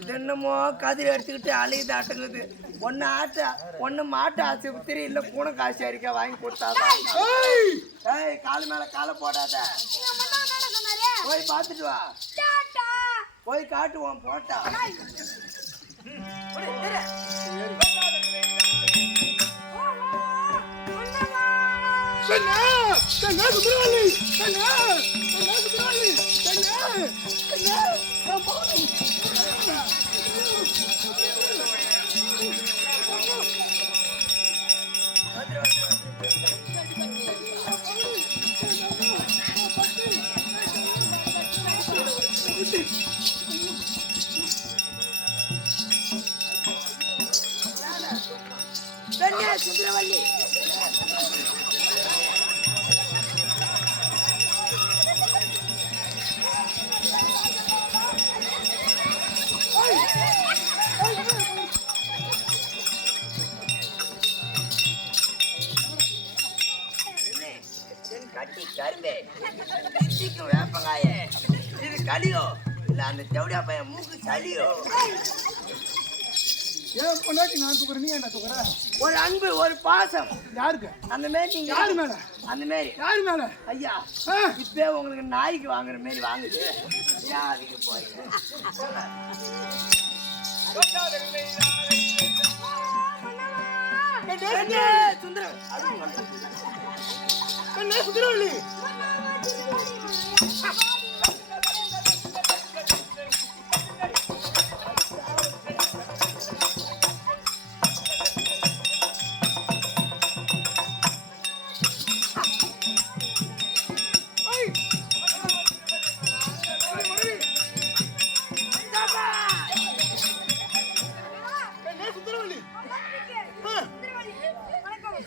இது என்னமோ கதிரை எடுத்துக்கிட்டு அழியுது ஆட்டுங்குது. ஒன்னு மாட்டு ஆஸ்பத்திரி இல்ல பூனை காசு அரிக்கா வாங்கி கொடுத்தாதான். காலு மேல காலை போடாத, போய் பார்த்துட்டு வா, போய் காட்டுவோம் போட்டா. சுந்தரவல்லி கட்டி கரும்பே சீக்கிரம் வேப்பங்காய. இது களியோ இல்ல அந்த ஜவுடியா பையன் மூக்கு சளியோ? ஏன் பொண்டாட்டி நான் தூக்குறேன், நீ என்ன தூக்குற? ஒரு அன்பு ஒரு பாசம். யாருக்கு அந்த மாரி நீங்க யாரு மேல? அந்த மாரி யாரு மேல? ஐயா இப்பே உங்களுக்கு நாய்க்கு வாங்குற மாரி வாங்குது. யாருக்கு போய் சுந்தரம் சுந்தரவல்லி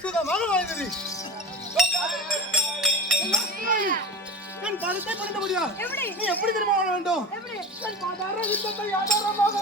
சுகமாக வாழ்ந்தது. என் பாதத்தை படித்த முடியாது. நீ எப்படி திரும்ப வாழ வேண்டும்? என் பாதார யுத்தத்தை ஆதாரமாக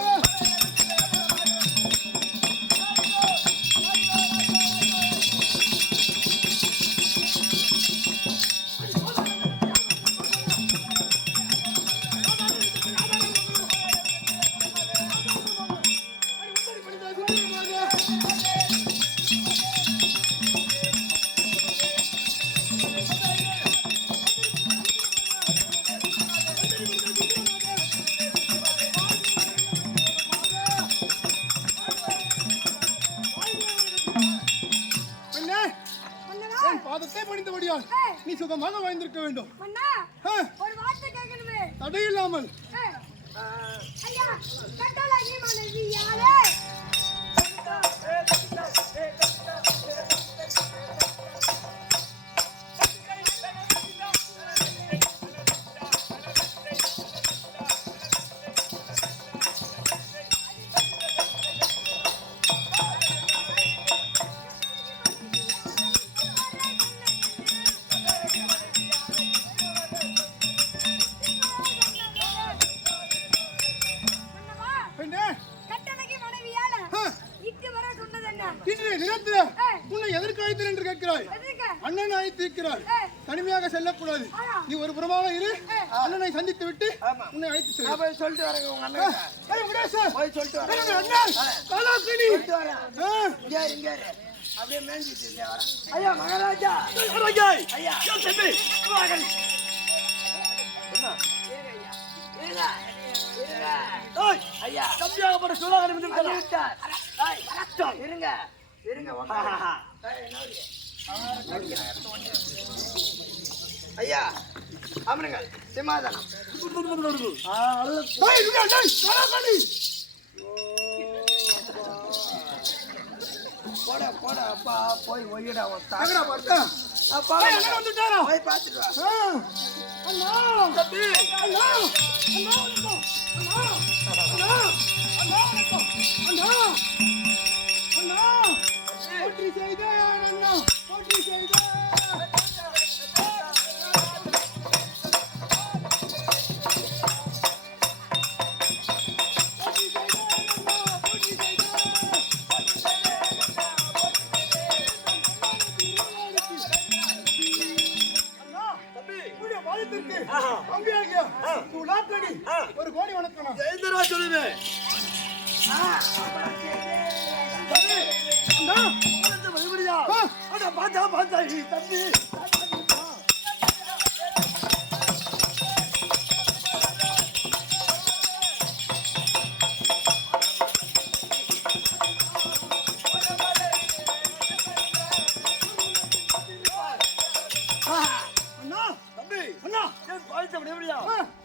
பாதத்தை பணிந்தபடியால் நீ சுகமாக வாழ்ந்திருக்க வேண்டும். ஒரு வார்த்தை கேட்கணுமே, தடையில்லாமல். ஐயா கட்டளை மனைவியாலே உன்னை எதற்கு அழைத்தேன் என்று கேட்கிறாய்? அண்ணன் அழைத்திருக்கிறார். தனிமையாக செல்லக்கூடாது. நீ ஒரு புறமாக இரு, அண்ணனை சந்தித்து விட்டு உன்னை அழைத்து செல்ல சொல்லிட்டு வரேங்க. உங்க அண்ணன் போய் சொல்லிட்டு வரேன். அப்படியே மேஞ்சிட்டு ஐயா மகாராஜா ஐயா ஐயா தம்பியாகப்பட்ட சூழல் இருங்க இருங்க ஐயா அமருங்க. சிமாதானம் போட போட அப்பா போய் ஒய்யடா போய் பார்த்துட்டு ஒரு கோடி வணக்கம். சொல்லுவேன் அண்ணா தம்பி அண்ணா என் பாய்ச்ச விடுவியா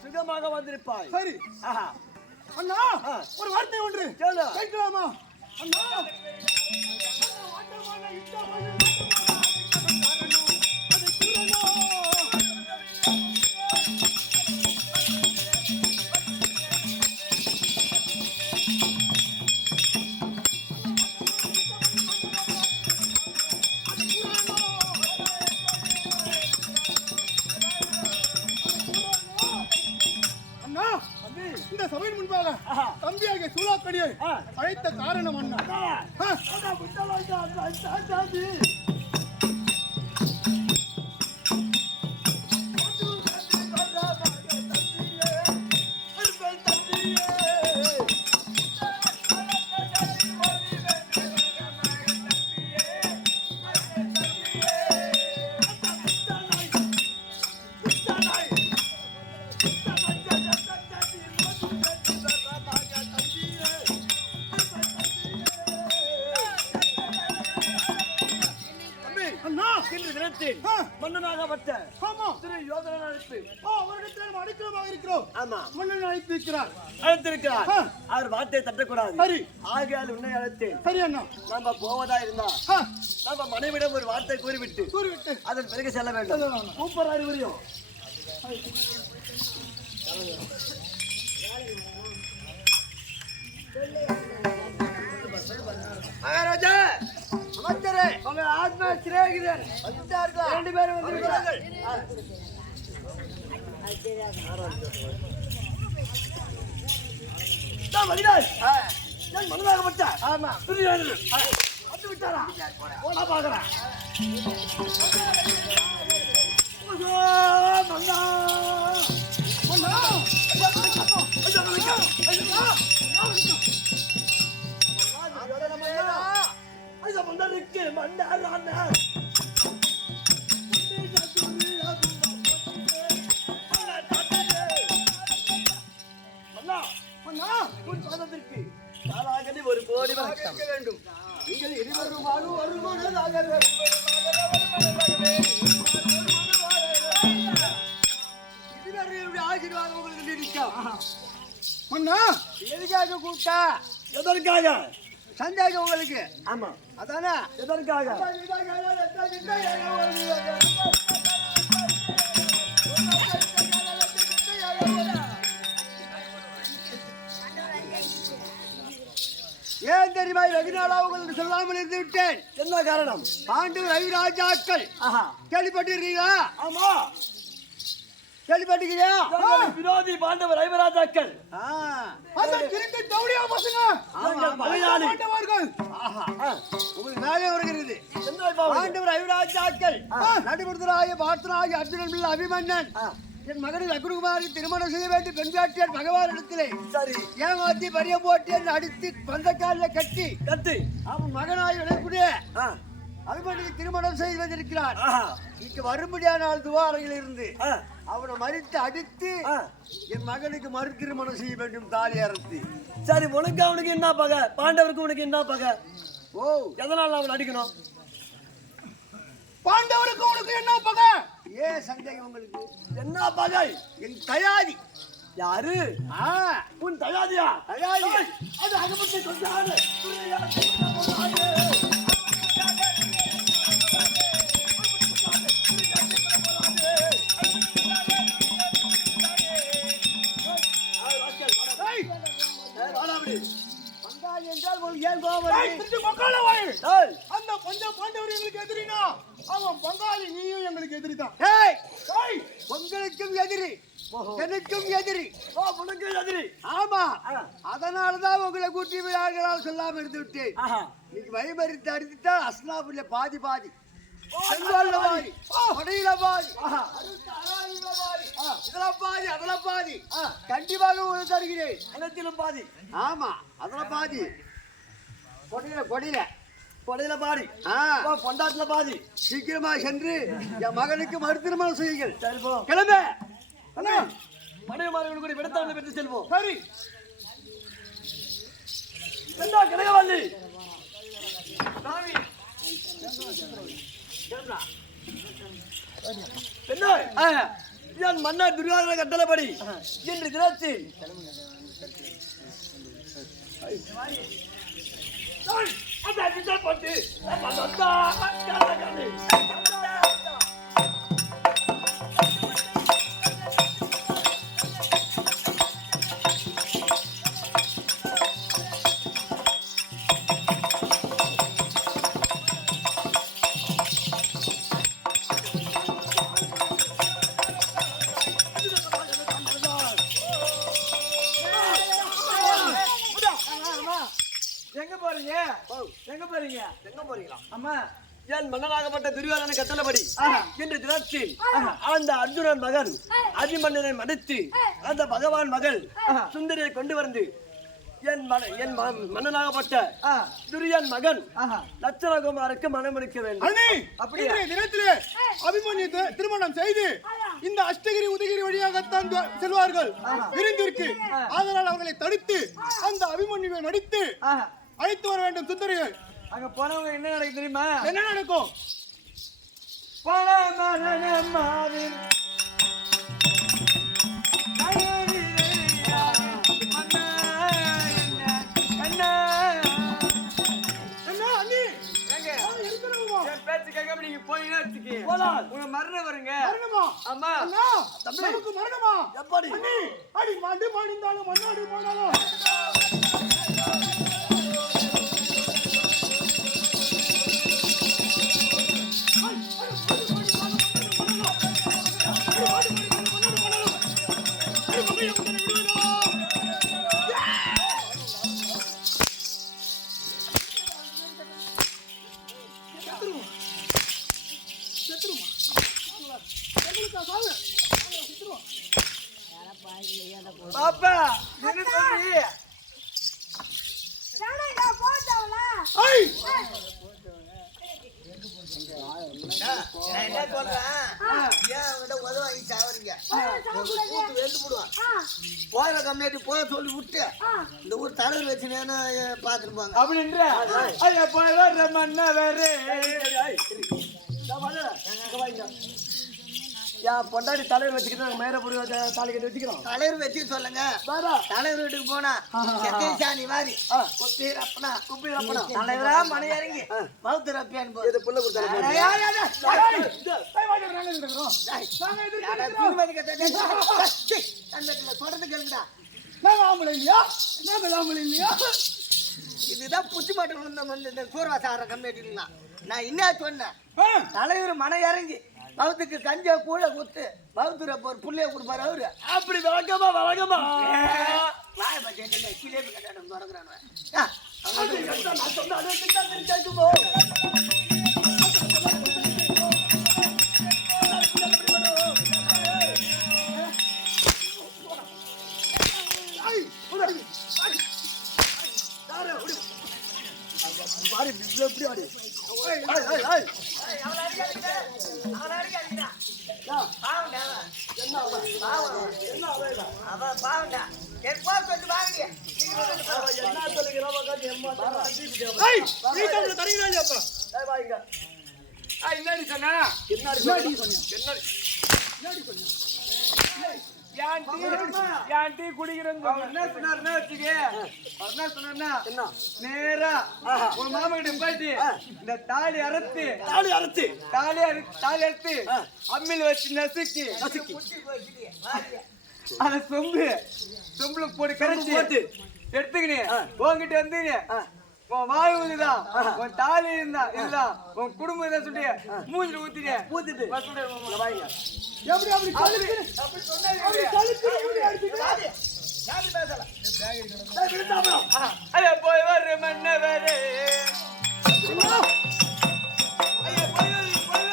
சுகமாக வந்திருப்பாய். சரி ஆஹா அண்ணா ஒரு வார்த்தை ஒன்று கேளு. கேட்கலாமா அண்ணா அண்ணா இந்த சபையின் முன்பாக தம்பியாகிய சூலாக்கடியை அழைத்த காரணம் அண்ணா அண்ணா இன்று தினத்தில் மன்னனாக பட்ட ஆமா திரு யோதன அழைத்து அவரிடத்தில் நாம் அடிக்கிறமாக இருக்கிறோம் ஆமா மன்னன் அழைத்து இருக்கிறார் அழைத்திருக்கிறார். அவர் வார்த்தையை தட்டக்கூடாது. சரி ஆகையால் உன்னை அழைத்தேன். சரி அண்ணா நாம போவதா இருந்தா நம்ம மனைவிடம் ஒரு வார்த்தை கூறிவிட்டு கூறிவிட்டு அதன் பிறகு செல்ல வேண்டும். செல்லலாம். கூப்பர் அறிவுரையும் மகாராஜா அமைச்சரே உங்க ஆத்மா சிநேகிதர் வந்துட்டார்கள். 2 பேரும் வந்துவிட்டார்கள். மனதாகப்பட்ட ஆமா வந்து விட்டாரா போனா பாக்குறேன். ஒரு கோடி வணக்கம் வேண்டும். நீங்கள் இருவருமாக ஒரு மனதாக இதுவரையுடைய ஆசீர்வாதம் உங்களுக்கு நீடிக்கும். அண்ணா எதுக்காக கூப்பிட்டா? எதற்காக? சந்தேகம் உங்களுக்கு? ஆமா. அதானே? எதற்காக? ஏன் தெரியுமா? வெகு நாளாக உங்களுக்கு சொல்லாமல் இருந்து விட்டேன். என்ன காரணம்? பாண்டவர் ஐராஜாக்கள் கேள்விப்பட்டிருக்கீங்களா? ஆமா கேள்விப்பட்டிருக்கீங்களா? விரோதி பாண்டவர் ஐவராஜாக்கள் அந்த திருட்டு தௌடியா பசங்க பாண்டவர்கள் உங்களுக்கு மேலே வருகிறது. பாண்டவர் ஐவராஜாக்கள் நடுமுதலாகிய பார்த்தனாகிய அர்ஜுனன் பிள்ளை அபிமன்னன் என் மகனுக்கு அக்னிகுமாரி திருமணம் செய்ய வேண்டும் பெண்காட்டியர் பகவானிடத்திலே சரி ஏமாத்தி பரியம் போட்டு என்று அடித்து பந்தக்காலில் கட்டி அவன் மகனாய் விடக்கூடிய அபிமன்யுக்கு திருமணம் செய்து வந்திருக்கிறார். இங்கு வரும்படியானால் துவாரையில் இருந்து அவனை மறித்து அடித்து என் மகனுக்கு மறு திருமணம் செய்ய வேண்டும் தாலி அறுத்து. சரி உனக்கு அவனுக்கு என்ன பகை? பாண்டவருக்கு உனக்கு என்ன பகை? ஓ எதனால அவன் அடிக்கணும்? பாண்டவருக்கு உனக்கு என்ன பகை? ஏன் சந்தேகம் உங்களுக்கு? என்ன பகை? என் தயாதி. யாரு? உன் தயாதியா? தயாதி அது அகப்பட்டு சொன்னாரு. அந்த பஞ்ச பாண்டவர் எங்களுக்கு எதிரினா அவன் பங்காளி, நீயும் எங்களுக்கு எதிரி தான். உங்களுக்கும் எதிரி எனக்கும் எதிரி உனக்கும் எதிரி. ஆமா அதனாலதான் உங்களை கூட்டி யார்களால் சொல்லாம இருந்து விட்டேன். நீங்க வழிமறித்து அடித்துட்டா அஸ்னாபுல பாதி பாதி செங்கோல்ல பாதி, கொடையில பாதி, இதெல்லாம் பாதி, அதெல்லாம் பாதி. கண்டிப்பாக உங்களுக்கு தருகிறேன். அனைத்திலும் பாதி. ஆமா, அதெல்லாம் பாதி. கொடையில கொடையில பாதி. பொண்டாட்டில பாதி. சீக்கிரமா சென்று என் மகனுக்கு மறுதிருமணம் செய்யுங்கள். செல்வோம். கிளம்ப. மனைவிமார்கள் கூட விடத்தாண்டு பெற்று செல்வோம். சரி. என்ன கனகவல்லி சாமி என்ன என் மன்னா துரியோதன கட்டளைப்படி இன்று தினத்தில் போட்டு அம்மா என் மன்னனாகப்பட்ட துரியோதன கட்டளைப்படி இன்று தினத்தில் அந்த அர்ஜுனன் மகன் அபிமன்னனை மடித்து அந்த பகவான் மகள் சுந்தரியை கொண்டு வந்து என் மன்னனாகப்பட்ட துரியன் மகன் லட்சணகுமாருக்கு மனமுடிக்க வேண்டும். அப்படியே தினத்திலே அபிமன்யு திருமணம் செய்து இந்த அஷ்டகிரி உதகிரி வழியாகத்தான் செல்வார்கள் விருந்திற்கு. அதனால் அவர்களை தடுத்து அந்த அபிமன்யுவை மடித்து அழைத்து வர வேண்டும் சுந்தரிகள். அங்க போனவங்க என்ன நடக்கும் தெரியுமா? என்ன நடக்கும்? பேச்சு கேட்காம நீங்க போயிட்டு உங்க மரணம் வருங்க. ஆமா நமக்கு மரணமா? எப்படி அடி மாண்டு மாடிந்தாலும் மண்ணாடி போனாலும் பாப்பா என்ன சொல்றீ? சேனடா போடவல. ஐய் நான் என்ன சொல்றேன்? ஏன் அவன்கிட்ட உதவாங்கி சாவறீங்க? கூத்து வெந்து போடுவான். போகிற கம்மியாட்டி போக சொல்லி விட்டு இந்த ஊர் தலைவர் வச்சுனேன்னு பார்த்துருப்பாங்க. அப்படின்ற ஐயா போயிட மன்ன வேறு பொண்டாடி தலைவர் வச்சுக்கிட்டு மேல போய் தாலி கட்டி வச்சுக்கிறோம். தலைவர் வச்சு சொல்லுங்க. தலைவர் வீட்டுக்கு போனா சாணி மாதிரி குப்பீரப்பனா தலைவரா மனை இறங்கி மவுத்து ரப்பியான்னு போகுது. புள்ள கொடுத்தாங்க சொல்றது கேளுங்கடா. இதுதான் புத்தி மாட்டு சூர்வாச ஆற கம்மியா. நான் என்ன சொன்னேன்? தலைவர் மனை இறங்கி பவுத்துக்கு கஞ்ச கூட குத்து பவுத்துற ஒரு புள்ளைய கொடுப்பாரு அவரு. அப்படி வழக்கமா வாய பச்சை கிளேபி கட்டாடம் தொடங்குறான். நேரா உங்க மாமா கிட்ட போயிட்டு இந்த தாலி அறுத்து அம்மில் வச்சு நசுக்கி அத சொம்புல போட்டு கரைச்சி எடுத்துக்கினேன் உங்ககிட்ட வந்து உன் வாய் ஊதுதான் உன் தாலி இருந்தா இதுதான் உன் குடும்பம் இதான் சொல்லிட்டு மூஞ்சில ஊத்திட்டு வாங்க போய் வர்ற மன்ன வேறு போய்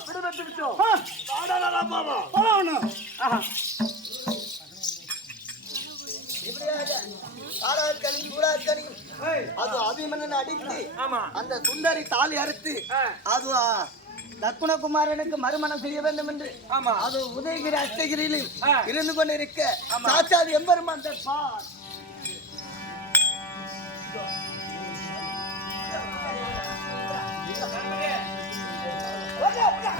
விடுபட்டு விட்டோம். ஆ, போலாம் அண்ணா. இப்படியாக காடாக்கணி சூடாக்கணி அது அபிமன்னன் அடித்து அந்த சுந்தரி தாலி அறுத்து அது லக்ஷ்மணகுமாரனுக்கு மறுமணம் செய்ய வேண்டும் என்று அது உதயகிரி அஷ்டகிரியில் இருந்து கொண்டிருக்க சாட்சாத் எம்பெருமான் தர்பார். Okay, okay.